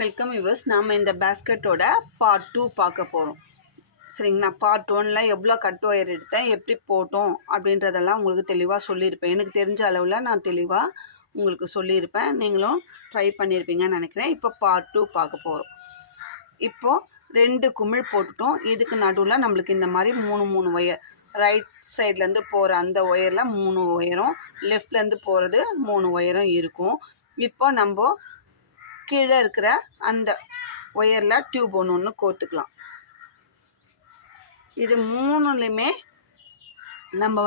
Welcome viewers. நாம் இந்த பேஸ்கெட்டோட part 2 பார்க்க போகிறோம். சரிங்களா? பார்ட் 1ல் எவ்வளோ கட் ஒயர் எடுத்தேன், எப்படி போட்டோம் அப்படின்றதெல்லாம் உங்களுக்கு தெளிவாக சொல்லியிருப்பேன். எனக்கு தெரிஞ்ச அளவில் நான் தெளிவாக உங்களுக்கு சொல்லியிருப்பேன். நீங்களும் ட்ரை பண்ணியிருப்பீங்கன்னு நினைக்கிறேன். இப்போ பார்ட் 2 பார்க்க போகிறோம். இப்போது 2 குமிழ் போட்டுட்டோம். இதுக்கு நடுவில் நம்மளுக்கு இந்த மாதிரி 3 ஒயர், ரைட் சைட்லேருந்து போகிற அந்த ஒயரில் 3 ஒயரும், லெஃப்ட்லேருந்து போகிறது 3 ஒயரும் இருக்கும். இப்போ நம்ம கீழே இருக்கிற அந்த ஒயரில் டியூப் ஒன்று கோர்த்துக்கலாம். இது 3லையுமே நம்ம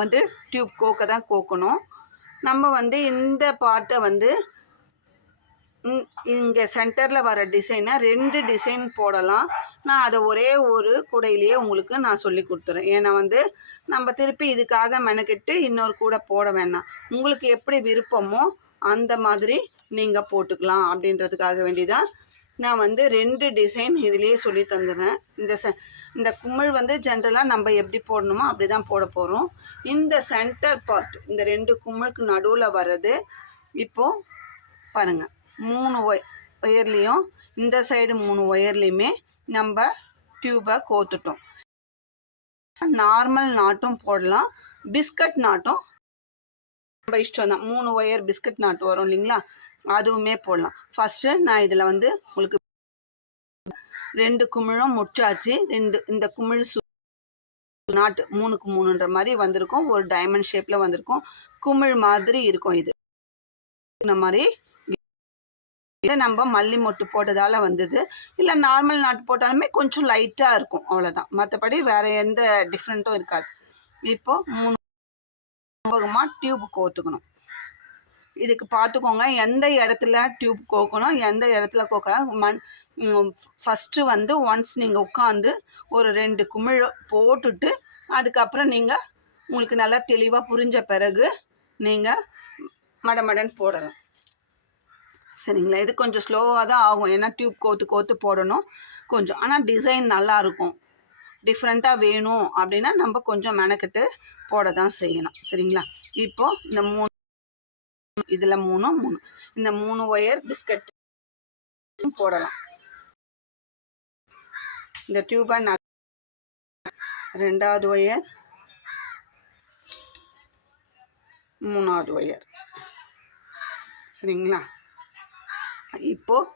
டியூப் கோக்க தான் கோக்கணும். நம்ம இந்த பார்ட்டை இங்கே சென்டரில் வர டிசைனை 2 டிசைன் போடலாம். நான் அதை ஒரே ஒரு கூடையிலேயே உங்களுக்கு நான் சொல்லி கொடுத்துறேன். ஏன்னா நம்ம திருப்பி இதுக்காக மெனக்கிட்டு இன்னொரு கூடை போட வேணாம். உங்களுக்கு எப்படி விருப்பமோ அந்த மாதிரி நீங்கள் போட்டுக்கலாம் அப்படின்றதுக்காக வேண்டிதான் நான் 2 டிசைன் இதிலேயே சொல்லி தந்துடுறேன். இந்த குமிழ் ஜென்ரலாக நம்ம எப்படி போடணுமோ அப்படி தான் போட போகிறோம். இந்த சென்டர் பார்ட், இந்த 2 குமிழுக்கு நடுவில் வர்றது இப்போது பாருங்கள், 3 ஒயர்லேயும் இந்த சைடு 3 ஒயர்லேயுமே நம்ம டியூபை கோத்துட்டோம். நார்மல் நாட்டும் போடலாம், பிஸ்கட் நாட்டும் நம்ம இஷ்டம் தான். 3 ஒயர் பிஸ்கட் நாட்டு வரும் இல்லைங்களா, அதுவுமே போடலாம். ஃபஸ்ட்டு நான் இதில் உங்களுக்கு 2 குமிழும் முடிச்சாச்சு. இந்த குமிழ் நாட்டு 3க்கு 3ன்ற மாதிரி வந்திருக்கும். ஒரு டைமண்ட் ஷேப்பில் வந்திருக்கும். குமிழ் மாதிரி இருக்கும். இது இந்த மாதிரி இதை நம்ம மல்லி மொட்டு போட்டதால் வந்தது. இல்லை நார்மல் நாட்டு போட்டாலுமே கொஞ்சம் லைட்டாக இருக்கும், அவ்வளோதான். மற்றபடி வேறு எந்த டிஃப்ரெண்ட்டும் இருக்காது. இப்போது 3 டியூப் கோத்துக்கணும். இதுக்கு பார்த்துக்கோங்க எந்த இடத்துல டியூப் கோக்கணும், எந்த இடத்துல ஃபஸ்ட்டு ஒன்ஸ் நீங்கள் உட்காந்து ஒரு 2 குமிழ் போட்டுட்டு அதுக்கப்புறம் நீங்கள் உங்களுக்கு நல்லா தெளிவாக புரிஞ்ச பிறகு நீங்கள் மடமடன் போடலாம். சரிங்களா? இது கொஞ்சம் ஸ்லோவாக தான் ஆகும், ஏன்னா டியூப் கோத்து போடணும் கொஞ்சம். ஆனால் டிசைன் நல்லாயிருக்கும். டிஃப்ரெண்ட்டாக வேணும் அப்படின்னா நம்ம கொஞ்சம் மெனக்கிட்டு போட தான் செய்யணும். சரிங்களா? இப்போது இந்த 3 இதில் 3 இந்த 3 ஒயர் பிஸ்கட் போடலாம். இந்த டியூபை 2வது ஒயர், 3வது ஒயர். சரிங்களா? இப்போது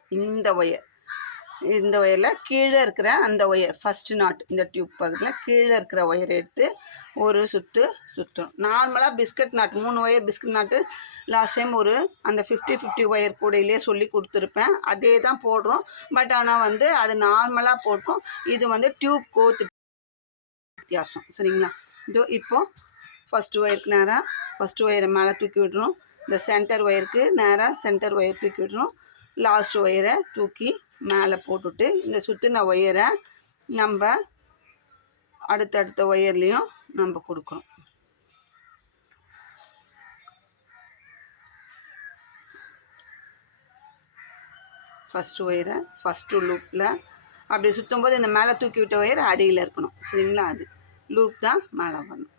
இந்த ஒயரில் கீழே இருக்கிற அந்த ஒயர், ஃபஸ்ட்டு நாட், இந்த டியூப் பக்கத்தில் கீழே இருக்கிற ஒயர் எடுத்து ஒரு சுற்றும். நார்மலாக பிஸ்கட் நாட் 3 ஒயர் பிஸ்கட் நாட்டு லாஸ்ட் டைம் அந்த 50-50 ஒயர் கூடையிலே சொல்லி கொடுத்துருப்பேன். அதே தான் போடுறோம். பட் ஆனால் அது நார்மலாக போட்டோம். இது டியூப் கோத்து வித்தியாசம். சரிங்களா? இப்போது ஃபஸ்ட்டு ஒயருக்கு நேராக ஃபஸ்ட்டு ஒயரை மேலே தூக்கி விடுறோம். இந்த சென்டர் ஒயருக்கு நேராக சென்டர் ஒயர் தூக்கி விடுறோம். லாஸ்ட் ஒயரை தூக்கி மேலே போட்டுட்டு இந்த சுற்றின ஒயரை நம்ம அடுத்தடுத்த ஒயர்லேயும் நம்ம கொடுக்குறோம். ஃபஸ்ட்டு ஒயரை ஃபஸ்ட்டு லூப்பில் அப்படி சுற்றும்போது இந்த மேலே தூக்கி விட்ட ஒயர் அடியில் இருக்கணும். சரிங்களா? அது லூப் தான் மேலே வரணும்.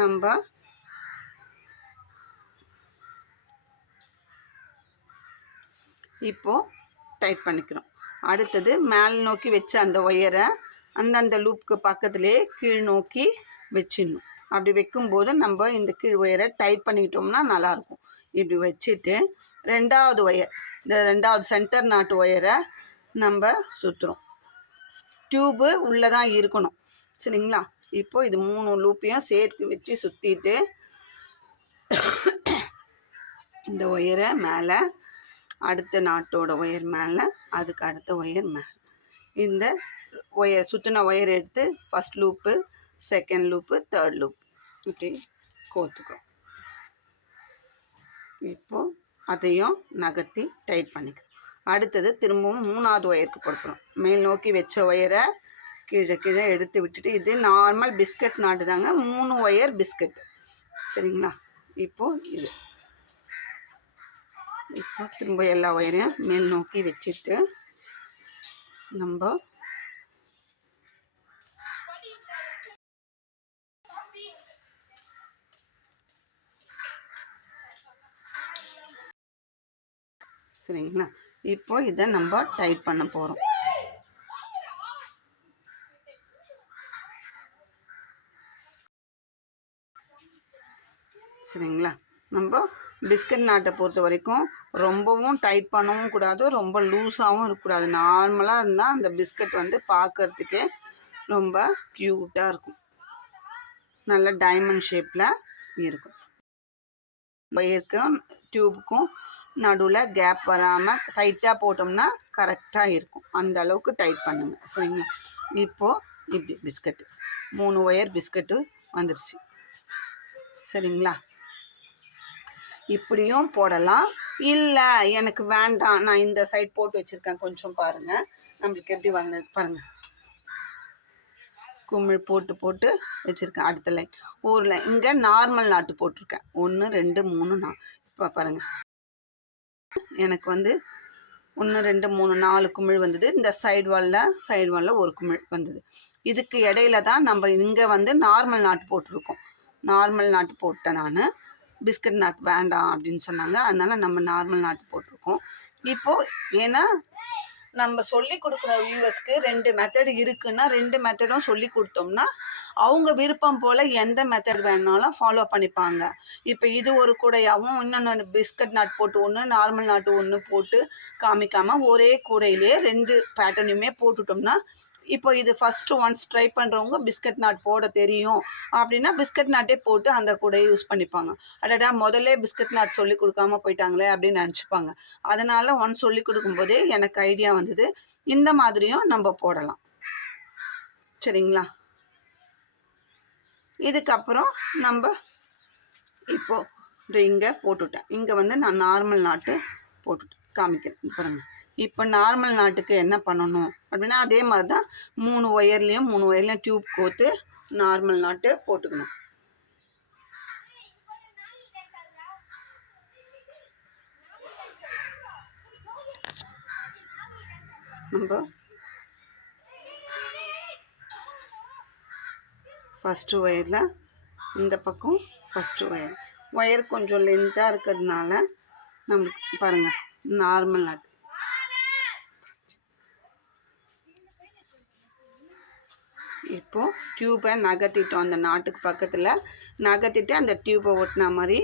நம்ம இப்போது டைட் பண்ணிக்கிறோம். அடுத்தது மேல் நோக்கி வச்ச அந்த ஒயரை அந்தந்த லூப்புக்கு பக்கத்துலேயே கீழ் நோக்கி வச்சிடணும். அப்படி வைக்கும்போது நம்ம இந்த கீழ் ஒயரை டைட் பண்ணிக்கிட்டோம்னா நல்லாயிருக்கும். இப்படி வச்சுட்டு 2வது ஒயர், இந்த 2வது சென்டர் நாட்டு ஒயரை நம்ம சுற்றுறோம். டியூபு உள்ளே தான் இருக்கணும். சரிங்களா? இப்போது இது 3 லூப்பையும் சேர்த்து வச்சு சுற்றிட்டு இந்த ஒயரை மேலே, அடுத்த நாட்டோட ஒயர் மேலே, அதுக்கு அடுத்த ஒயர் மேலே, இந்த ஒயர் சுற்றின ஒயர் எடுத்து first loop, second loop, third loop இப்படி கோத்துக்கிறோம். இப்போது அதையும் நகர்த்தி டைட் பண்ணிக்கிறோம். அடுத்தது திரும்பவும் 3வது ஒயருக்கு போடுறோம். மேல் நோக்கி வச்ச ஒயரை கீழே எடுத்து விட்டுட்டு, இது நார்மல் பிஸ்கட் நாட்டு தாங்க, 3 ஒயர் பிஸ்கட். சரிங்களா? இப்போது இப்போ திரும்ப எல்லா ஒயரையும் மேல் நோக்கி வச்சுட்டு நம்ம சரிங்களா? இப்போ இதை நம்ம டைட் பண்ண போகிறோம். சரிங்களா? நம்ம பிஸ்கட் நாட்டை பொறுத்த வரைக்கும் ரொம்பவும் டைட் பண்ணவும் கூடாது, ரொம்ப லூஸாகவும் இருக்கக்கூடாது. நார்மலாக இருந்தால் அந்த பிஸ்கட் வந்து பார்க்கறதுக்கே ரொம்ப க்யூட்டாக இருக்கும். நல்ல டைமண்ட் ஷேப்பில் இருக்கும். ஒயருக்கும் டியூபுக்கும் நடுவில் கேப் வராமல் டைட்டாக போட்டோம்னா கரெக்டாக இருக்கும். அந்த அளவுக்கு டைட் பண்ணுங்கள். சரிங்களா? இப்போது இப்படி பிஸ்கட்டு 3 ஒயர் பிஸ்கட்டு வந்துடுச்சு. சரிங்களா? இப்படியும் போடலாம். இல்லை எனக்கு வேண்டாம், நான் இந்த சைட் போட்டு வச்சுருக்கேன், கொஞ்சம் பாருங்கள் நம்மளுக்கு எப்படி வந்தது பாருங்கள். குமிழ் போட்டு போட்டு வச்சுருக்கேன். அடுத்த லைன் ஒரு லைன் இங்கே நார்மல் நாட்டு போட்டிருக்கேன். 1 2 3 4. இப்போ பாருங்கள், எனக்கு வந்து 1 2 3 4 குமிழ் வந்தது. இந்த சைடு வாலில் ஒரு குமிழ் வந்தது. இதுக்கு இடையில தான் நம்ம இங்கே வந்து நார்மல் நாட்டு போட்டிருக்கோம். நார்மல் நாட்டு போட்டேன் நான். பிஸ்கட் நாட் வேண்டாம் அப்படின்னு சொன்னாங்க, அதனால் நம்ம நார்மல் நாட்டு போட்டிருக்கோம். இப்போது ஏன்னா நம்ம சொல்லி கொடுக்குற வியூவர்ஸ்க்கு 2 மெத்தடு இருக்குன்னா 2 மெத்தடும் சொல்லி கொடுத்தோம்னா அவங்க விருப்பம் போல் எந்த மெத்தட் வேணாலும் ஃபாலோ பண்ணிப்பாங்க. இப்போ இது ஒரு கூடையாகவும் இன்னொன்று பிஸ்கட் நாட் போட்டு ஒன்று நார்மல் நாட்டு ஒன்று போட்டு காமிக்காமல் ஒரே கூடையிலே 2 பேட்டர்னையுமே போட்டுட்டோம்னா, இப்போ இது ஃபஸ்ட்டு ஒன்ஸ் ட்ரை பண்ணுறவங்க பிஸ்கட் நாட் போட தெரியும் அப்படின்னா பிஸ்கட் நாட்டே போட்டு அந்த கூடையை யூஸ் பண்ணிப்பாங்க. அடடா முதல்ல பிஸ்கட் நாட் சொல்லி கொடுக்காம போயிட்டாங்களே அப்படின்னு நினச்சிப்பாங்க. அதனால் ஒன்ஸ் சொல்லி கொடுக்கும்போதே எனக்கு ஐடியா வந்தது, இந்த மாதிரியும் நம்ம போடலாம். சரிங்களா? இதுக்கப்புறம் நம்ம இப்போது இங்கே போட்டுவிட்டேன். இங்கே வந்து நான் நார்மல் நாட்டு போட்டுட்டு காமிக்கிறேன் பாருங்கள். இப்போ நார்மல் நாட்டுக்கு என்ன பண்ணணும் அப்படின்னா அதே மாதிரி தான் 3 ஒயர்லேயும் டியூப் கோத்து நார்மல் நாட்டு போட்டுக்கணும். நம்ம ஃபஸ்ட்டு ஒயரில் இந்த பக்கம் ஃபஸ்ட்டு ஒயர் கொஞ்சம் லென்த்தாக இருக்கிறதுனால நம்மளுக்கு பாருங்கள் நார்மல் நாட்டு. இப்போது டியூப்பை நகர்த்திட்டோம். அந்த நாட்டுக்கு பக்கத்தில் நகர்த்திட்டு அந்த டியூப்பை ஒட்டின மாதிரி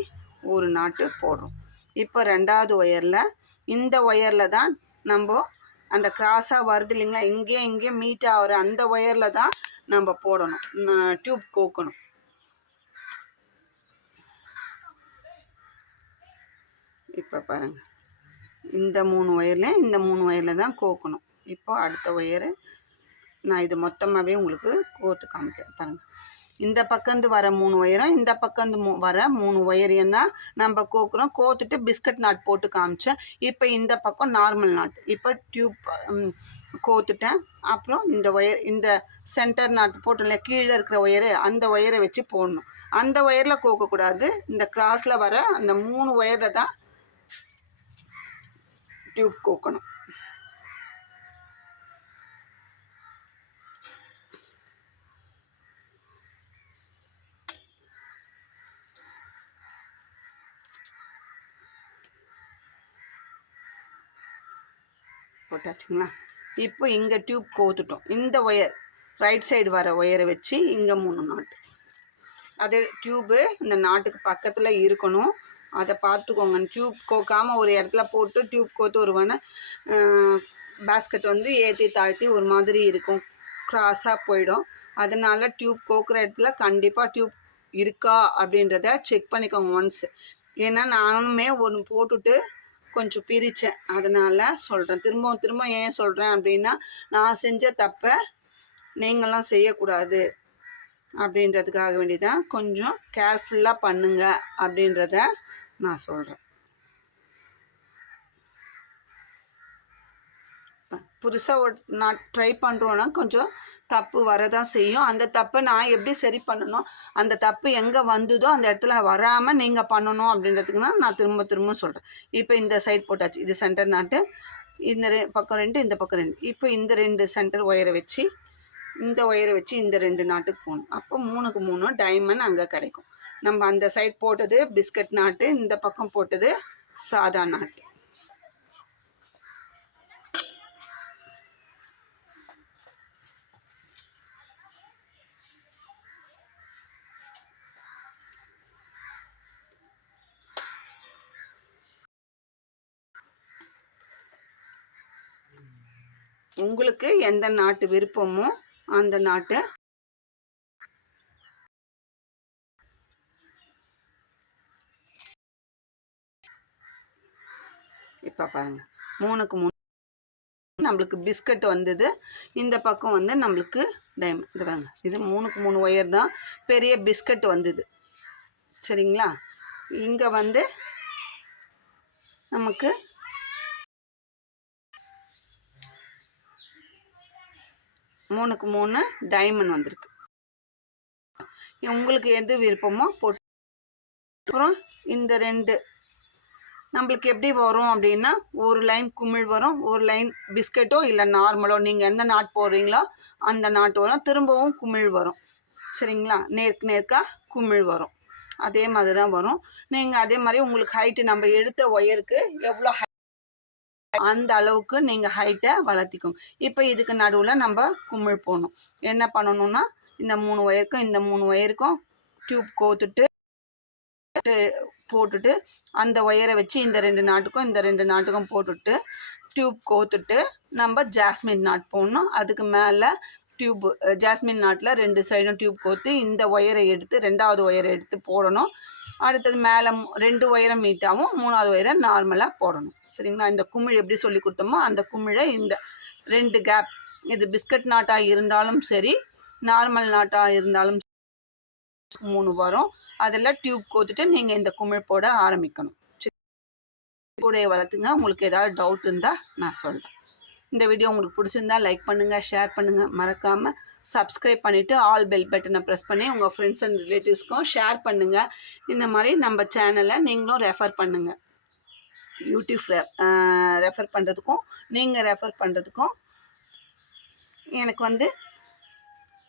ஒரு நாட்டு போடுறோம். இப்போ 2வது ஒயரில் இந்த ஒயரில் தான் நம்ம அந்த கிராஸாக வருது இல்லைங்களா, இங்கேயும் மீட் ஆகிற அந்த ஒயரில் தான் நம்ம போடணும், டியூப் கோக்கணும். இப்போ பாருங்கள், இந்த 3 ஒயரில் தான் கோக்கணும். இப்போ அடுத்த ஒயரு நான் இது மொத்தமாகவே உங்களுக்கு கோர்த்து காமிக்கிறேன் பாருங்கள். இந்த பக்கந்து வர 3 ஒயரும் இந்த பக்கந்து வர 3 ஒயரையும் தான் நம்ம கோக்குறோம். கோத்துட்டு பிஸ்கட் நாட் போட்டு காமிச்சேன். இப்போ இந்த பக்கம் நார்மல் நாட். இப்போ டியூப் கோத்துட்டேன். அப்புறம் இந்த ஒயர், இந்த சென்டர் நாட் போட்டோம்ல கீழே இருக்கிற ஒயரு, அந்த ஒயரை வச்சு போடணும். அந்த ஒயரில் கோக்கக்கூடாது, இந்த கிராஸில் வர அந்த 3 ஒயரில் தான் டியூப் கோக்கணும். போட்டாச்சுங்களா? இப்போ இங்கே டியூப் கோத்துட்டோம். இந்த ஒயர் ரைட் சைடு வர ஒயரை வச்சு இங்கே 3 நாட்டு. அது டியூப்பு இந்த நாட்டுக்கு பக்கத்தில் இருக்கணும், அதை பார்த்துக்கோங்க. டியூப் கோக்காமல் ஒரு இடத்துல போட்டு டியூப் கோத்து வருவானே பேஸ்கெட் வந்து ஏற்றி தாழ்த்தி ஒரு மாதிரி இருக்கும், க்ராஸாக போயிடும். அதனால் டியூப் கோக்குற இடத்துல கண்டிப்பாக டியூப் இருக்கா அப்படின்றத செக் பண்ணிக்கோங்க ஒன்ஸ். ஏன்னா நானுமே ஒன்று போட்டுட்டு கொஞ்சம் பிரித்தேன், அதனால் சொல்கிறேன். திரும்ப ஏன் சொல்கிறேன் அப்படின்னா, நான் செஞ்ச தப்பை நீங்களும் செய்யக்கூடாது அப்படின்றதுக்காக வேண்டிதான் கொஞ்சம் கேர்ஃபுல்லாக பண்ணுங்க அப்படின்றத நான் சொல்கிறேன். புதுசாக நான் ட்ரை பண்ணுறோன்னா கொஞ்சம் தப்பு வரதான் செய்யும். அந்த தப்பை நான் எப்படி சரி பண்ணணும், அந்த தப்பு எங்கே வந்ததோ அந்த இடத்துல வராமல் நீங்கள் பண்ணணும் அப்படின்றதுக்கு தான் நான் திரும்ப சொல்கிறேன். இப்போ இந்த சைட் போட்டாச்சு, இது சென்டர் நாட்டு. இந்த பக்கம் 2, இந்த பக்கம் 2. இப்போ இந்த 2 சென்டர் ஒயரை வச்சு இந்த ஒயரை வச்சு இந்த 2 நாட்டுக்கு போகணும். அப்போ 3க்கு 3 டைமண்ட் அங்கே கிடைக்கும். நம்ம அந்த சைட் போட்டது பிஸ்கட் நாட்டு, இந்த பக்கம் போட்டது சாதா நாட்டு. உங்களுக்கு எந்த நாட்டு விருப்பமோ அந்த நாட்டை இப்போ பாருங்கள் 3க்கு 3 நம்மளுக்கு பிஸ்கட் வந்தது. இந்த பக்கம் வந்து நம்மளுக்கு டைமண்ட். இது பாருங்க, இது 3க்கு 3 ஒயர் தான். பெரிய பிஸ்கட் வந்தது. சரிங்களா? இங்கே வந்து நமக்கு மூணுக்கு 3 டைமண்ட் வந்திருக்கு. உங்களுக்கு எது விருப்பமோ போட்டு. அப்புறம் இந்த 2 நம்மளுக்கு எப்படி வரும் அப்படின்னா, ஒரு லைன் குமிழ் வரும், ஒரு லைன் பிஸ்கட்டோ இல்லை நார்மலோ, நீங்கள் எந்த நாட் போடுறீங்களோ அந்த நாட்டு வரும். திரும்பவும் குமிழ் வரும். சரிங்களா? நேருக்கு நேர்க்காக குமிழ் வரும். அதே மாதிரி தான் வரும். நீங்கள் அதே மாதிரி உங்களுக்கு ஹைட்டு நம்ம எடுத்த ஒயருக்கு எவ்வளோ அந்த அளவுக்கு நீங்கள் ஹைட்டை வளர்த்திக்கோங்க. இப்போ இதுக்கு நடுவில் நம்ம குமிழ் போடணும். என்ன பண்ணணும்னா, இந்த 3 ஒயருக்கும் இந்த 3 ஒயருக்கும் டியூப் கோத்துட்டு போட்டுட்டு அந்த ஒயரை வச்சு இந்த 2 நாட்டுக்கும் இந்த 2 நாட்டுக்கும் போட்டுட்டு டியூப் கோத்துட்டு நம்ம ஜாஸ்மின் நாட் போடணும். அதுக்கு மேலே டியூப் ஜாஸ்மின் நாட்டில் 2 சைடும் டியூப் கோத்து இந்த ஒயரை எடுத்து 2வது ஒயரை எடுத்து போடணும். அடுத்தது மேலே 2 ஒயரை மீட்டாகவும் 3வது ஒயரை நார்மலாக போடணும். சரிங்களா? இந்த குமிழ் எப்படி சொல்லி கொடுத்தோமோ அந்த குமிழை இந்த 2 கேப், இது பிஸ்கட் நாட்டாக இருந்தாலும் சரி, நார்மல் நாட்டாக இருந்தாலும் 3 வரும். அதில் டியூப் கோத்துட்டு நீங்கள் இந்த குமிழ் போட ஆரம்பிக்கணும். கூடைய வளர்த்துங்க. உங்களுக்கு ஏதாவது டவுட் இருந்தால் நான் சொல்கிறேன். இந்த வீடியோ உங்களுக்கு பிடிச்சிருந்தா லைக் பண்ணுங்கள், ஷேர் பண்ணுங்கள். மறக்காமல் சப்ஸ்கிரைப் பண்ணிவிட்டு ஆல் பெல் பட்டனை ப்ரெஸ் பண்ணி உங்கள் ஃப்ரெண்ட்ஸ் அண்ட் ரிலேட்டிவ்ஸ்க்கும் ஷேர் பண்ணுங்கள். இந்த மாதிரி நம்ம சேனலை நீங்களும் ரெஃபர் பண்ணுங்கள். யூடியூப் ரெஃபர் பண்ணுறதுக்கும் நீங்கள் ரெஃபர் பண்ணுறதுக்கும் எனக்கு வந்து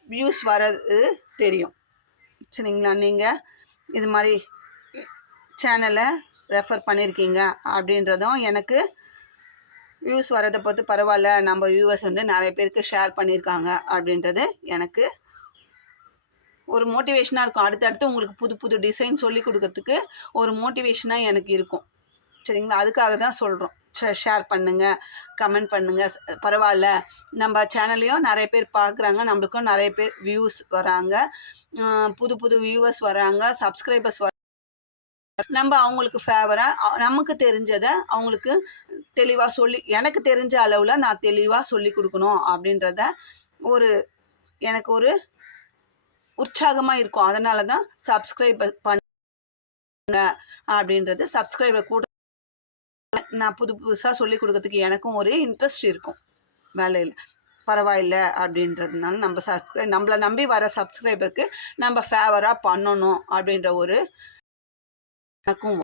வியூஸ் வர்றது தெரியும். சரிங்களா? நீங்கள் இது மாதிரி சேனலை ரெஃபர் பண்ணியிருக்கீங்க அப்படின்றதும் எனக்கு வியூஸ் வரதை பார்த்து பரவாயில்ல, நம்ம வியூவர்ஸ் வந்து நிறைய பேருக்கு ஷேர் பண்ணியிருக்காங்க அப்படின்றது எனக்கு ஒரு மோட்டிவேஷனாக இருக்கும். அடுத்தடுத்து உங்களுக்கு புது புது டிசைன் சொல்லி கொடுக்கறதுக்கு ஒரு மோட்டிவேஷனாக எனக்கு இருக்கும். சரிங்களா? அதுக்காக தான் சொல்கிறோம். ஷேர் பண்ணுங்கள், கமெண்ட் பண்ணுங்கள். பரவாயில்ல, நம்ம சேனல்லையும் நிறைய பேர் பார்க்குறாங்க, நம்மளுக்கும் நிறைய பேர் வியூஸ் வராங்க, புது புது வியூவர்ஸ் வராங்க, சப்ஸ்கிரைபர்ஸ் நம்ம அவங்களுக்கு ஃபேவராக நமக்கு தெரிஞ்சதை அவங்களுக்கு தெளிவாக சொல்லி, எனக்கு தெரிஞ்ச அளவில் நான் தெளிவாக சொல்லி கொடுக்கணும் அப்படின்றத எனக்கு ஒரு உற்சாகமாக இருக்கும். அதனால தான் சப்ஸ்கிரைப் பண்ணுங்க அப்படின்றது. சப்ஸ்கிரைபர் கூட நான் புதுசாக சொல்லி கொடுக்கறதுக்கு எனக்கும் ஒரு இன்ட்ரெஸ்ட் இருக்கும் வேலையில். பரவாயில்ல அப்படின்றதுனால நம்மளை நம்பி வர சப்ஸ்கிரைபருக்கு நம்ம ஃபேவராக பண்ணணும் அப்படின்ற ஒரு எனக்கும்